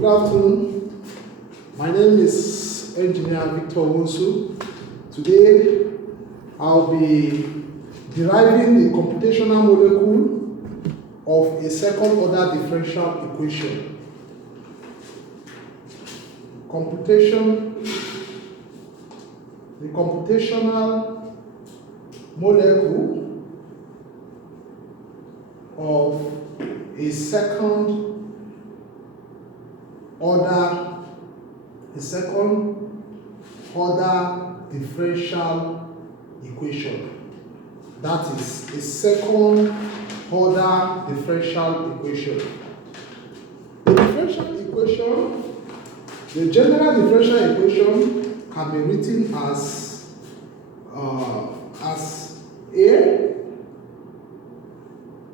Good afternoon. My name is Engineer Victor Wonsu. Today I'll be deriving the computational molecule of a second order differential equation. The computational molecule of a second order differential equation. That is a second order differential equation. The differential equation, the general differential equation can be written as A,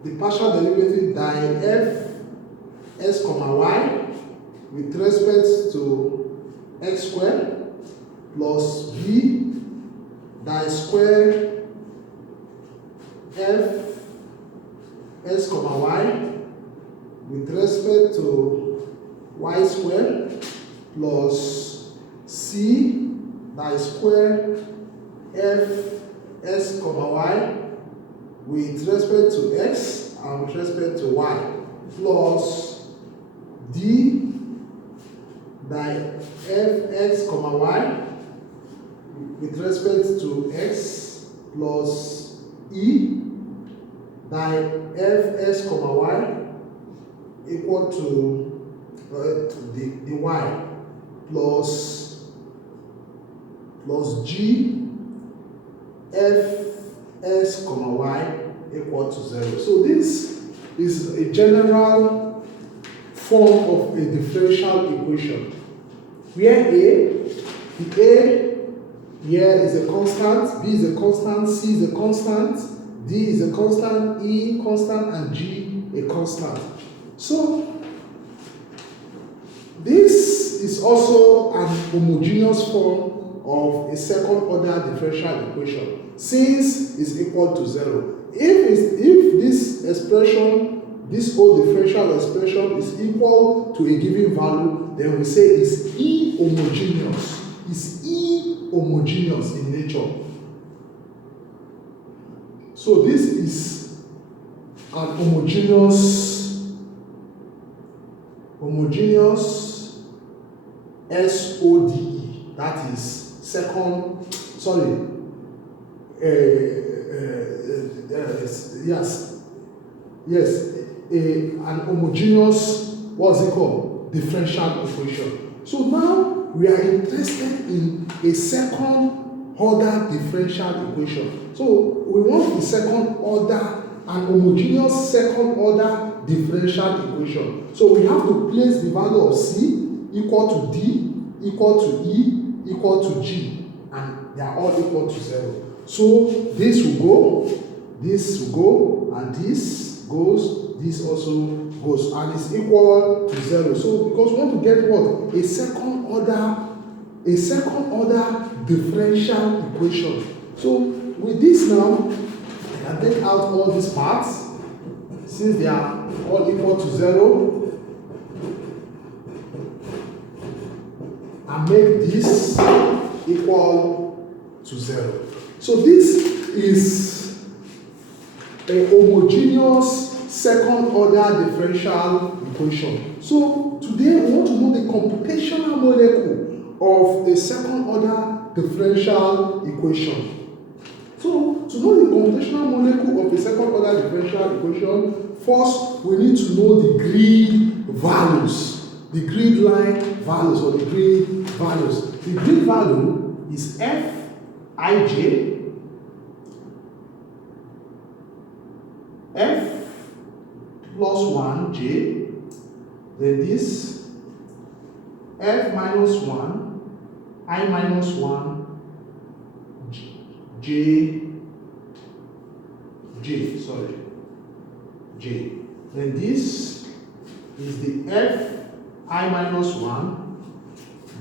the partial derivative derive x comma y with respect to x squared plus b die square f x comma y with respect to y squared plus c die square f x comma y with respect to x and with respect to y plus d die fx comma y with respect to x plus e die fx comma y equal to the y plus g fx comma y equal to 0. So this is a general form of a differential equation where the A here is a constant, B is a constant, C is a constant, D is a constant, E constant, and G a constant. So this is also an homogeneous form of a second order differential equation since it's equal to 0. If this expression, this whole differential expression is equal to a given value, then we say it's E-homogeneous. It's E-homogeneous in nature. So this is an homogeneous SODE. That is an homogeneous, what's it called? Differential equation. So now we are interested in a second order differential equation. So we want a second order, an homogeneous second order differential equation. So we have to place the value of C equal to D, equal to E, equal to G, and they are all equal to 0. So this will go, and this goes, this also goes, and it's equal to 0. So because we want to get what? A second order differential equation. So with this now, I can take out all these parts since they are all equal to 0 and make this equal to 0. So this is a homogeneous second order differential equation. So today we want to know the computational molecule of a second order differential equation. So to know the computational molecule of a second order differential equation, first we need to know the grid values, the grid line values or the grid values. The grid value is Fij, F plus 1 J, then this F minus 1, I minus 1, J. Then this is the F I minus 1,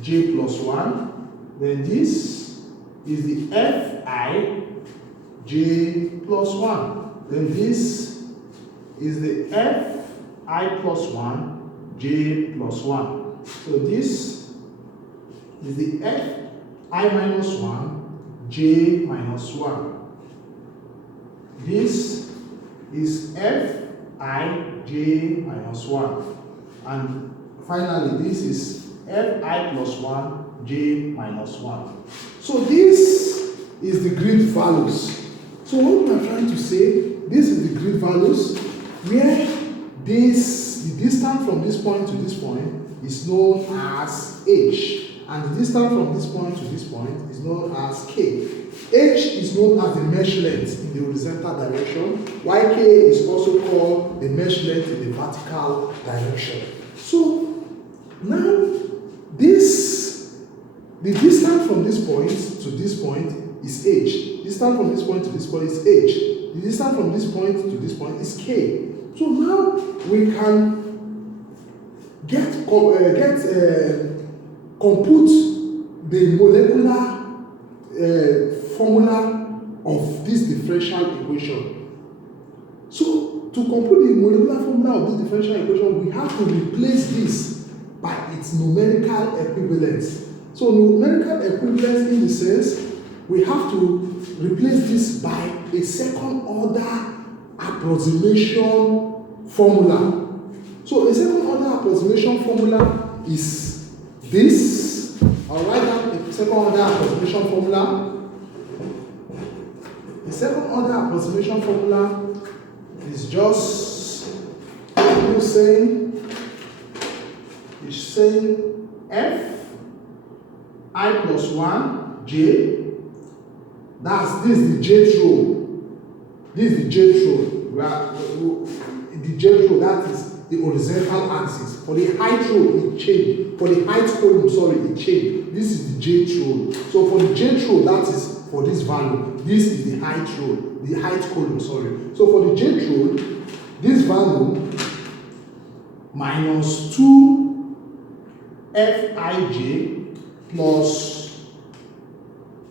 J plus 1. Then this is the F I, J plus 1. Then this is the F I plus 1, J plus 1. So this is the fi minus 1, j minus 1. This is fi j minus 1. And finally, this is fi plus 1, j minus 1. So this is the grid values. So what am I trying to say? This is the grid values where the distance from this point to this point is known as h, and the distance from this point to this point is known as k. H is known as the mesh length in the horizontal direction, while k is also called the mesh length in the vertical direction. So now the distance from this point to this point is h. Distance from this point to this point is h. The distance from this point to this point is k. So now we can compute the molecular formula of this differential equation. So to compute the molecular formula of this differential equation, we have to replace this by its numerical equivalence. So numerical equivalence in the sense we have to replace this by a second order approximation formula. So a second order approximation formula is this. I'll write down a second order approximation formula. The second order approximation formula is just saying f I plus 1 j. This is the jth row. This is the jth row. The jth row, that is the horizontal axis. For the height row, it changed. For the height column, it changed. This is the jth row. So for the jth row, that is for this value. This is the height row, the height column, So for the jth row, this value minus 2 fij plus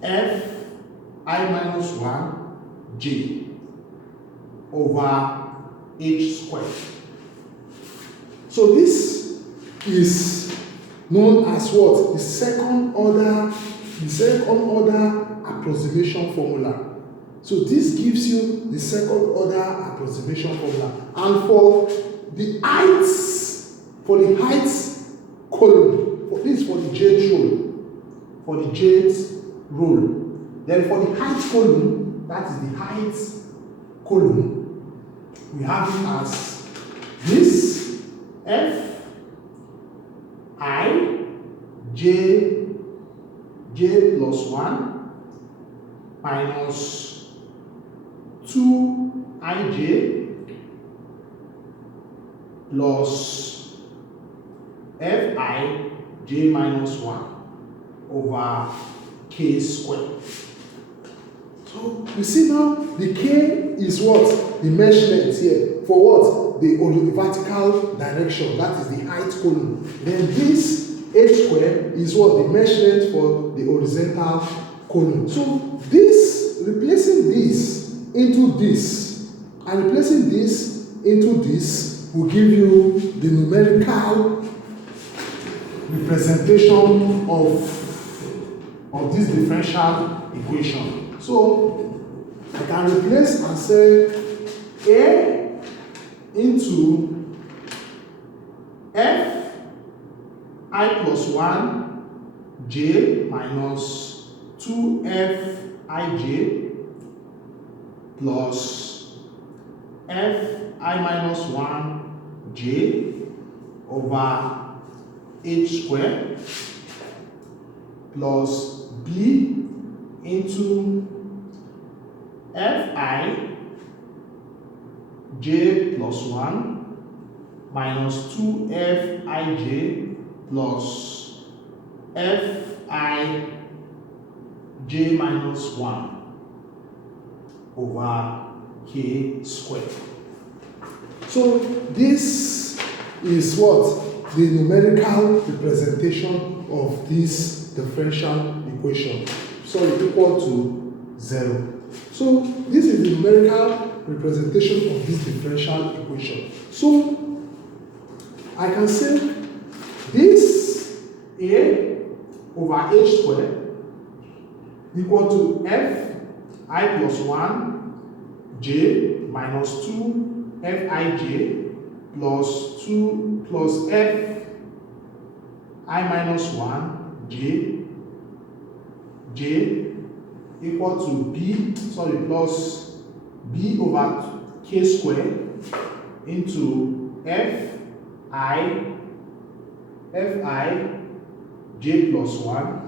fi minus 1 j over h squared. So this is known as what? The second order approximation formula. So this gives you the second order approximation formula. And for the heights column, this is for the jth row. Then for the height column, that is the height column, we have it as this f I j plus 1 minus 2 ij plus fi j minus 1 over k squared. So you see now the k is what? The mesh length here. For what? The vertical direction. That is the height column. Then this h squared is what? The mesh length for the horizontal column. So this, replacing this into this and replacing this into this will give you the numerical representation of this differential equation. So I can replace and say a into f I plus 1 j minus 2 fij plus fi minus 1 j over h squared plus b into fi j plus 1 minus 2 fij plus fi j minus 1 over k squared. So this is what? The numerical representation of this differential equation. So equal to 0. So this is the numerical representation of this differential equation. So I can say this over h squared equal to f I plus 1 j minus 2 fij plus 2 plus f I minus 1 j equal to plus b over k squared into fi j plus 1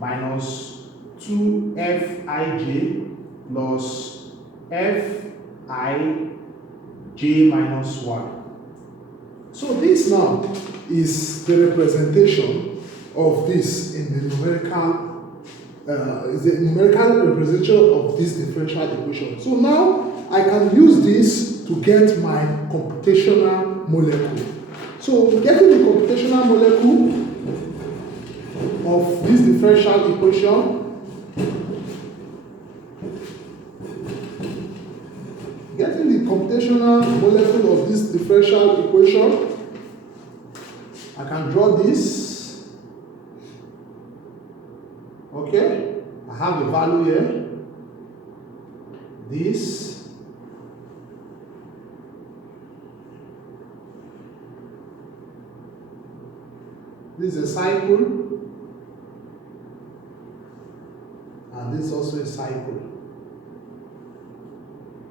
minus 2 fij plus fij minus 1. So this now is the representation of this in the numerical, is the numerical representation of this differential equation. So now I can use this to get my computational molecule. So getting the computational molecule of this differential equation, of this differential equation, I can draw this. Okay, I have a value here. This. This is a cycle, and this is also a cycle.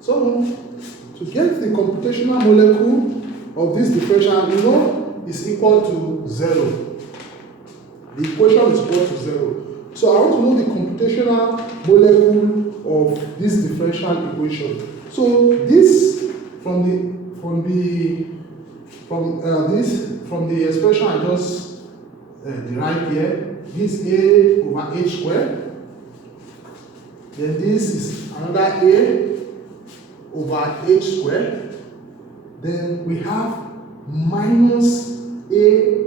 So, to get the computational molecule of this differential, you know, is equal to 0. The equation is equal to 0. So I want to know the computational molecule of this differential equation. So this from the expression I just derived here, this a over h squared. Then this is another a over h squared. Then we have minus a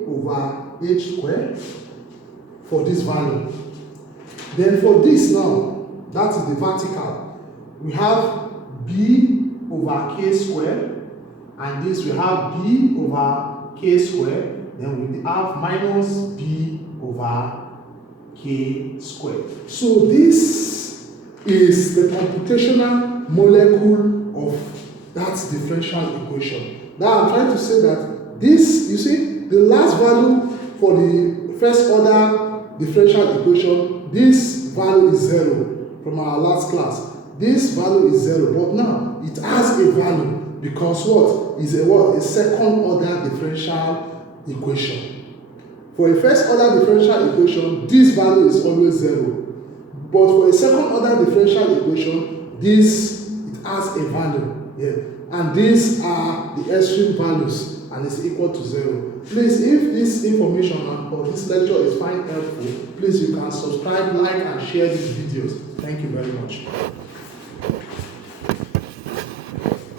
over h squared for this value. Then for this now, that is the vertical. We have b over k squared, and this we have b over k squared. Then we have minus b over k squared. So this is the computational molecule of that differential equation. Now I'm trying to say that this, you see, the last value for the first order differential equation, this value is 0 from our last class. This value is 0, but now it has a value because what is a second order differential equation. For a first order differential equation, this value is always 0. But for a second order differential equation, it has a value here. And these are the extreme values, and it's equal to 0. Please, if this information or this lecture is found helpful, please you can subscribe, like, and share these videos. Thank you very much.